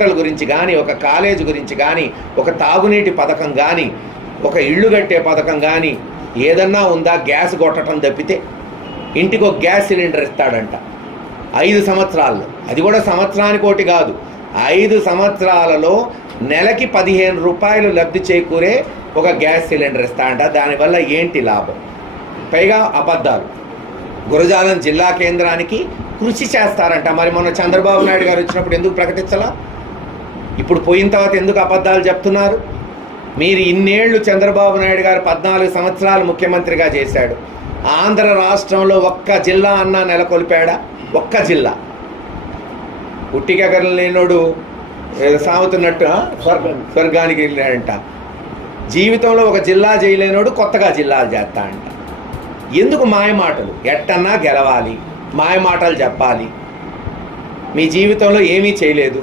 Hospital గురించి కానీ, ఒక కాలేజ్ గురించి కానీ, ఒక తాగునీటి పథకం కానీ, ఒక ఇళ్ళు కట్టే పథకం కానీ ఏదన్నా ఉందా? గ్యాస్ కొట్టడం తప్పితే. ఇంటికి ఒక గ్యాస్ సిలిండర్ ఇస్తాడంట 5 సంవత్సరాల్లో. అది కూడా సంవత్సరానికి ఒకటి కాదు, 5 సంవత్సరాలలో నెలకి 15 రూపాయలు లబ్ధి చేకూరే ఒక గ్యాస్ సిలిండర్ ఇస్తాడంట. దానివల్ల ఏంటి లాభం? పైగా అబద్ధాలు. గురజాలం జిల్లా కేంద్రానికి కృషి చేస్తారంట. మరి మొన్న చంద్రబాబు నాయుడు గారు వచ్చినప్పుడు ఎందుకు ప్రకటించాలా? ఇప్పుడు పోయిన తర్వాత ఎందుకు అబద్ధాలు చెప్తున్నారు? మీరు ఇన్నేళ్లు చంద్రబాబు నాయుడు గారు 14 సంవత్సరాలు ముఖ్యమంత్రిగా చేశాడు. ఆంధ్ర రాష్ట్రంలో ఒక్క జిల్లా అన్నా నెలకొల్పాడా? ఒక్క జిల్లా. ఉట్టికెగరలు లేనోడు సాగుతున్నట్టు స్వర్గానికి వెళ్ళాడంట. జీవితంలో ఒక జిల్లా చేయలేనోడు కొత్తగా జిల్లాలు చేస్తా అంట. ఎందుకు మాయమాటలు? ఎట్టన్నా గెలవాలి, మాయమాటలు చెప్పాలి. మీ జీవితంలో ఏమీ చేయలేదు.